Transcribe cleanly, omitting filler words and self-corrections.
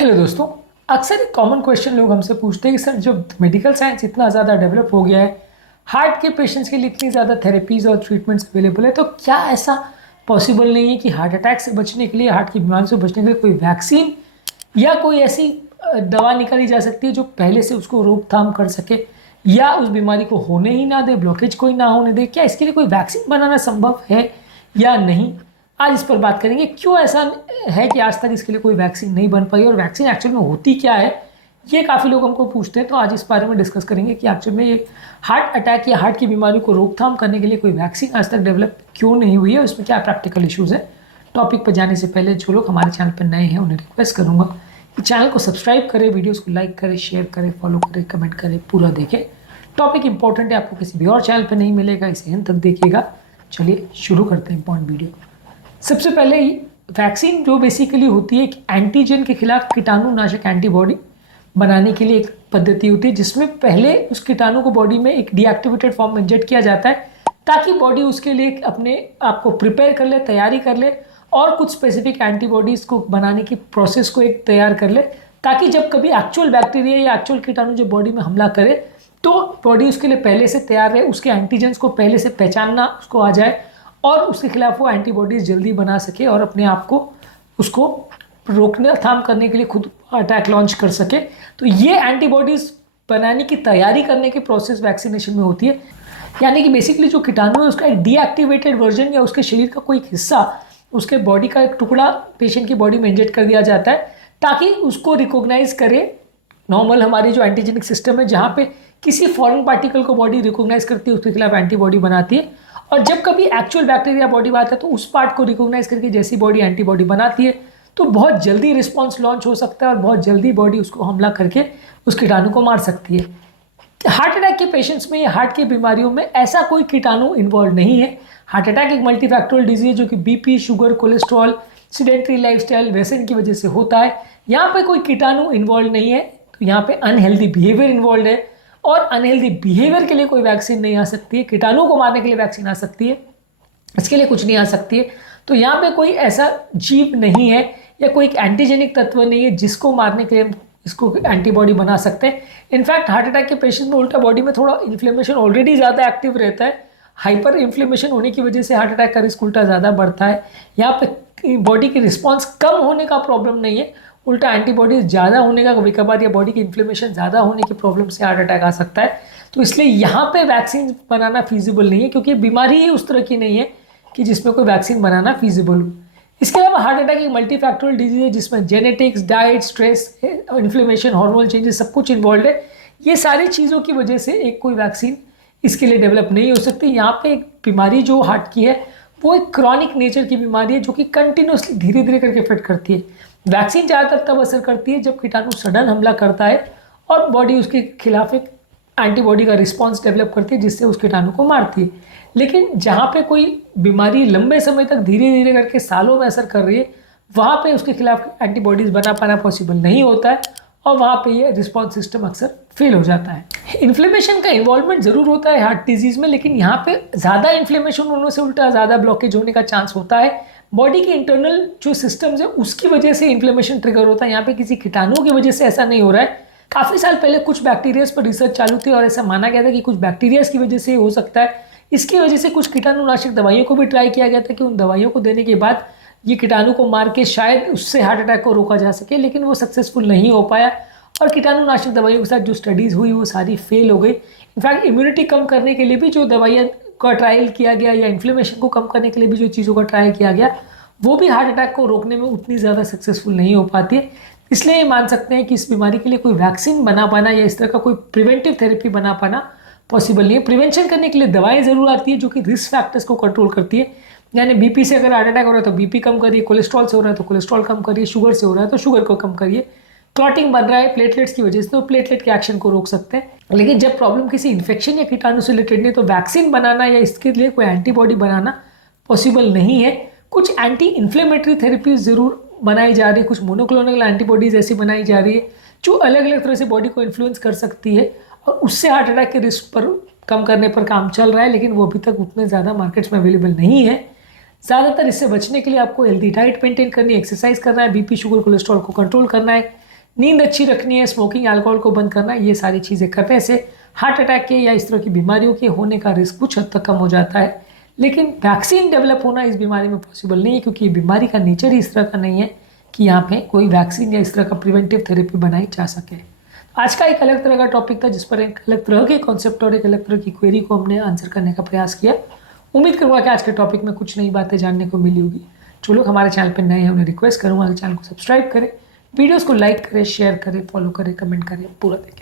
Hello दोस्तों। अक्सर एक कॉमन क्वेश्चन लोग हमसे पूछते हैं कि सर जो मेडिकल साइंस इतना ज़्यादा डेवलप हो गया है, हार्ट के पेशेंट्स के लिए इतनी ज़्यादा थेरेपीज़ और ट्रीटमेंट्स अवेलेबल है, तो क्या ऐसा पॉसिबल नहीं है कि हार्ट अटैक से बचने के लिए, हार्ट की बीमारी से बचने के लिए कोई वैक्सीन या कोई ऐसी दवा निकाली जा सकती है जो पहले से उसको रोकथाम कर सके या उस बीमारी को होने ही ना दे, ब्लॉकेज को ही ना होने दे? क्या इसके लिए कोई वैक्सीन बनाना संभव है या नहीं? आज इस पर बात करेंगे क्यों ऐसा है कि आज तक इसके लिए कोई वैक्सीन नहीं बन पाई और वैक्सीन एक्चुअल में होती क्या है, ये काफ़ी लोग हमको पूछते हैं। तो आज इस बारे में डिस्कस करेंगे कि एक्चुअल में ये हार्ट अटैक या हार्ट की बीमारी को रोकथाम करने के लिए कोई वैक्सीन आज तक डेवलप क्यों नहीं हुई है और इसमें क्या प्रैक्टिकल इश्यूज़ है। टॉपिक पर जाने से पहले जो लोग हमारे चैनल पर नए हैं उन्हें रिक्वेस्ट करूँगा कि चैनल को सब्सक्राइब करें, वीडियोज़ को लाइक करें, शेयर करें, फॉलो करें, कमेंट करें, पूरा देखें। टॉपिक इंपॉर्टेंट है, आपको किसी भी और चैनल पर नहीं मिलेगा, इसे अंत तक देखिएगा। चलिए शुरू करते हैं इंपॉर्टेंट वीडियो। सबसे पहले वैक्सीन जो बेसिकली होती है, एक एंटीजन के खिलाफ कीटाणुनाशक एंटीबॉडी बनाने के लिए एक पद्धति होती है जिसमें पहले उस कीटाणु को बॉडी में एक डीएक्टिवेटेड फॉर्म में इंजेक्ट किया जाता है ताकि बॉडी उसके लिए अपने आप को प्रिपेयर कर ले, तैयारी कर ले और कुछ स्पेसिफिक एंटीबॉडीज़ को बनाने की प्रोसेस को एक तैयार कर ले, ताकि जब कभी एक्चुअल बैक्टीरिया या एक्चुअल कीटाणु जब बॉडी में हमला करे तो बॉडी उसके लिए पहले से तैयार रहे, उसके एंटीजेंस को पहले से पहचानना उसको आ जाए और उसके खिलाफ वो एंटीबॉडीज़ जल्दी बना सके और अपने आप को उसको रोकने थाम करने के लिए खुद अटैक लॉन्च कर सके। तो ये एंटीबॉडीज़ बनाने की तैयारी करने की प्रोसेस वैक्सीनेशन में होती है। यानी कि बेसिकली जो कीटाणु है उसका एक डीएक्टिवेटेड वर्जन या उसके शरीर का कोई हिस्सा, उसके बॉडी का एक टुकड़ा पेशेंट की बॉडी में इंजेक्ट कर दिया जाता है ताकि उसको रिकॉग्नाइज करे। नॉर्मल हमारी जो एंटीजेनिक सिस्टम है जहाँ पे किसी फॉरेन पार्टिकल को बॉडी रिकॉग्नाइज करती है, उसके खिलाफ एंटीबॉडी बनाती है और जब कभी एक्चुअल बैक्टीरिया बॉडी में आता है तो उस पार्ट को रिकॉग्नाइज करके जैसी बॉडी एंटीबॉडी बनाती है तो बहुत जल्दी रिस्पॉन्स लॉन्च हो सकता है और बहुत जल्दी बॉडी उसको हमला करके उस कीटाणु को मार सकती है। हार्ट अटैक के पेशेंट्स में या हार्ट की बीमारियों में ऐसा कोई कीटाणु इन्वॉल्व नहीं है। हार्ट अटैक एक मल्टीफैक्टोरल डिजीज जो कि BP, sugar, cholesterol, sedentary lifestyle, व्यसन की वजह से होता है। यहाँ पे कोई कीटाणु इन्वॉल्व नहीं है, तो यहाँ पे अनहेल्दी बिहेवियर इन्वॉल्व है और अनहेल्दी बिहेवियर के लिए कोई वैक्सीन नहीं आ सकती है। कीटाणु को मारने के लिए वैक्सीन आ सकती है, इसके लिए कुछ नहीं आ सकती है। तो यहाँ पे कोई ऐसा जीव नहीं है या कोई एक एंटीजेनिक तत्व नहीं है जिसको मारने के लिए इसको एंटीबॉडी बना सकते हैं। इनफैक्ट हार्ट अटैक के पेशेंट में उल्टा बॉडी में थोड़ा इन्फ्लेमेशन ऑलरेडी ज़्यादा एक्टिव रहता है। हाइपर इन्फ्लेमेशन होने की वजह से हार्ट अटैक का रिस्क उल्टा ज़्यादा बढ़ता है। यहाँ पे बॉडी की रिस्पॉन्स कम होने का प्रॉब्लम नहीं है, उल्टा एंटीबॉडीज ज़्यादा होने का कभी कभार या बॉडी की इन्फ्लेमेशन ज़्यादा होने की प्रॉब्लम से हार्ट अटैक आ सकता है। तो इसलिए यहाँ पे वैक्सीन बनाना फीजिबल नहीं है क्योंकि बीमारी ही उस तरह की नहीं है कि जिसमें कोई वैक्सीन बनाना फीजिबल हो। इसके अलावा हार्ट अटैक एक मल्टीफैक्टोरल डिजीज है जिसमें genetics, diet, stress, inflammation, hormonal changes सब कुछ इन्वॉल्व है। ये सारी चीज़ों की वजह से एक कोई वैक्सीन इसके लिए डेवलप नहीं हो सकती। यहाँ पे एक बीमारी जो हार्ट की है वो एक क्रॉनिक नेचर की बीमारी है जो कि कंटिन्यूसली धीरे धीरे करके इफेक्ट करती है। वैक्सीन ज़्यादातर तब असर करती है जब कीटाणु सडन हमला करता है और बॉडी उसके खिलाफ एक एंटीबॉडी का रिस्पॉन्स डेवलप करती है जिससे उस कीटाणु को मारती है। लेकिन जहाँ पे कोई बीमारी लंबे समय तक धीरे धीरे करके सालों में असर कर रही है वहाँ पे उसके खिलाफ एंटीबॉडीज़ बना पाना पॉसिबल नहीं होता है और वहाँ पे ये रिस्पॉन्स सिस्टम अक्सर फेल हो जाता है। इन्फ्लेमेशन का इन्वॉल्वमेंट ज़रूर होता है हार्ट डिजीज़ में, लेकिन यहाँ पे ज़्यादा इन्फ्लेमेशन होने से उल्टा ज़्यादा ब्लॉकेज होने का चांस होता है। बॉडी के इंटरनल जो सिस्टम्स है उसकी वजह से इन्फ्लेमेशन ट्रिगर होता है। यहाँ पे किसी कीटाणु की वजह से ऐसा नहीं हो रहा है। काफ़ी साल पहले कुछ बैक्टीरियाज पर रिसर्च चालू थी और ऐसा माना गया था कि कुछ बैक्टीरियाज की वजह से हो सकता है। इसकी वजह से कुछ कीटाणुनाशक दवाइयों को भी ट्राई किया गया था कि उन दवाइयों को देने के बाद ये कीटाणु को मार के शायद उससे हार्ट अटैक को रोका जा सके, लेकिन वो सक्सेसफुल नहीं हो पाया और कीटाणुनाशक दवाइयों के साथ जो स्टडीज़ हुई वो सारी फेल हो गई। इनफैक्ट इम्यूनिटी कम करने के लिए भी जो दवाइयाँ का ट्रायल किया गया या इन्फ्लेमेशन को कम करने के लिए भी जो चीज़ों का ट्रायल किया गया वो भी हार्ट अटैक को रोकने में उतनी ज़्यादा सक्सेसफुल नहीं हो पाती है। इसलिए ये मान सकते हैं कि इस बीमारी के लिए कोई वैक्सीन बना पाना या इस तरह का कोई प्रिवेंटिव थेरेपी बना पाना पॉसिबल नहीं है। प्रिवेंशन करने के लिए दवाएं ज़रूर आती है जो कि रिस्क फैक्टर्स को कंट्रोल करती है। यानी बीपी से अगर हार्ट अटैक हो रहा है तो बीपी कम करिए, कोलेस्ट्रॉल से हो रहा है तो कोलेस्ट्रॉल कम करिए, शुगर से हो रहा है तो शुगर को कम करिए, क्लॉटिंग बन रहा है प्लेटलेट्स की वजह से तो प्लेटलेट के एक्शन को रोक सकते हैं। लेकिन जब प्रॉब्लम किसी इन्फेक्शन या कीटाणु से रिलेटेड नहीं तो वैक्सीन बनाना या इसके लिए कोई एंटीबॉडी बनाना पॉसिबल नहीं है। कुछ एंटी इन्फ्लेमेटरी थेरेपीज ज़रूर बनाई जा रही है, कुछ मोनोक्लोनल एंटीबॉडीज़ ऐसी बनाई जा रही है जो अलग अलग तरह से बॉडी को इन्फ्लुएंस कर सकती है और उससे हार्ट अटैक के रिस्क पर कम करने पर काम चल रहा है, लेकिन वो अभी तक उतने ज़्यादा मार्केट्स में अवेलेबल नहीं है। ज़्यादातर इससे बचने के लिए आपको हेल्दी डाइट मेंटेन करनी है, एक्सरसाइज करना है, बीपी, शुगर, कोलेस्ट्रॉल को कंट्रोल करना है, नींद अच्छी रखनी है, स्मोकिंग अल्कोहल को बंद करना है, ये सारी चीज़ें करने से हार्ट अटैक के या इस तरह की बीमारियों के होने का रिस्क कुछ हद तक कम हो जाता है। लेकिन वैक्सीन डेवलप होना इस बीमारी में पॉसिबल नहीं है, क्योंकि ये बीमारी का नेचर ही इस तरह का नहीं है कि यहाँ पे कोई वैक्सीन या इस तरह का प्रिवेंटिव थेरेपी बनाई जा सके। आज का एक अलग तरह का टॉपिक था, जिस पर एक अलग तरह के कॉन्सेप्ट और एक अलग तरह की क्वेरी को हमने आंसर करने का प्रयास किया। उम्मीद करूँगा कि आज के टॉपिक में कुछ नई बातें जानने को मिली होगी। जो लोग हमारे चैनल पर नए हैं उन्हें रिक्वेस्ट करूँगा कि चैनल को सब्सक्राइब करें, वीडियोज़ को लाइक करें, शेयर करें, फॉलो करें, कमेंट करें, पूरा देखें।